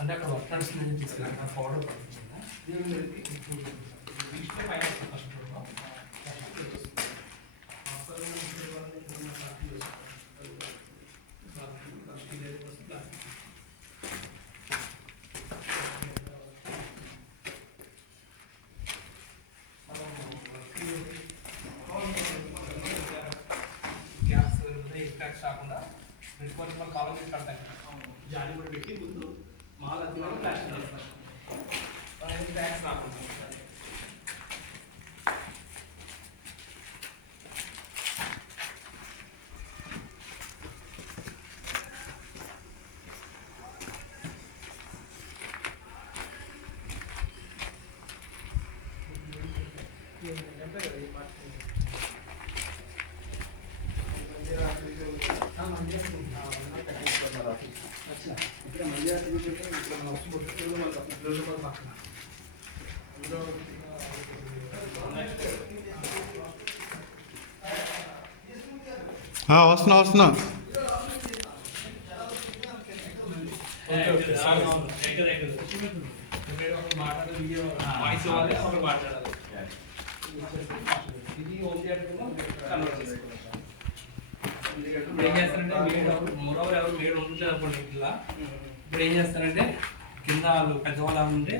అంటే అక్కడ వర్క్ నడుస్తుందని తీసుకెళ్ళి నా ఫార్వర్డ్ పడుతుంది ఫస్ట్ గ్యాస్ ఎక్స్ట్రాక్ట్ కాకుండా రెస్పాన్సిబుల్ కాలం కడతాయి జాలి కూడా పెట్టి ముందు మాల్ అది ప్లాస్టిక్ చేస్తారు ట్యాక్స్ రాకుండా వస్తున్నా ఇది హోమ్ థియేటర్ కన్వర్ట్ చేసుకోవాలి. ఇప్పుడు ఏం చేస్తారంటే మోరవర్ ఎవరు మేడ్ ఉంటుంటారు అప్పుడు ఇట్లా ఇప్పుడు ఏం చేస్తారంటే కింద వాళ్ళు పెద్దవాళ్ళు ఉంటే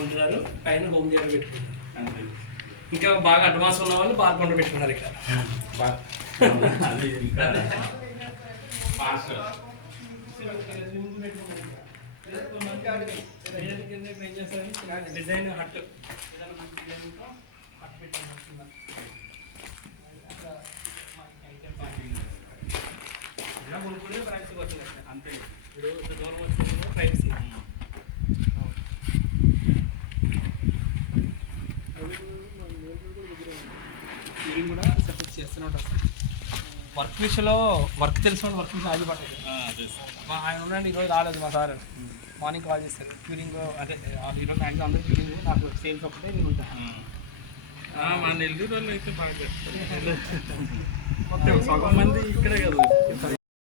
ఉంటున్నారు పైన హోమ్ థియేటర్ పెట్టుకుంటారు. ఇంకా బాగా అడ్వాన్స్ ఉన్న వాళ్ళు బాల్కొండ పెట్టుకున్నారు ఇక్కడ. డిజైన్ హట్ అంతే ఇప్పుడు దూరం వచ్చిన ప్రైవసీ ఇది కూడా సపోర్ట్ చేస్తూనే ఉంటారు. వర్క్ విషయంలో వర్క్ తెలిసిన వర్క్ విషయం ఆగిపడలేదు. ఆయన ఉండండి ఈరోజు రాలేదు మా సార్ మార్నింగ్ కాల్ చేస్తారు క్యూరింగ్ అదే ఈరోజు మ్యాక్సిమం అందరూ క్యూరింగ్ నాకు సేల్స్ ఒకటే నేను ఉంటాను. మన నెల్లూరు వాళ్ళు అయితే బాగా సగం మంది ఇక్కడే కదా.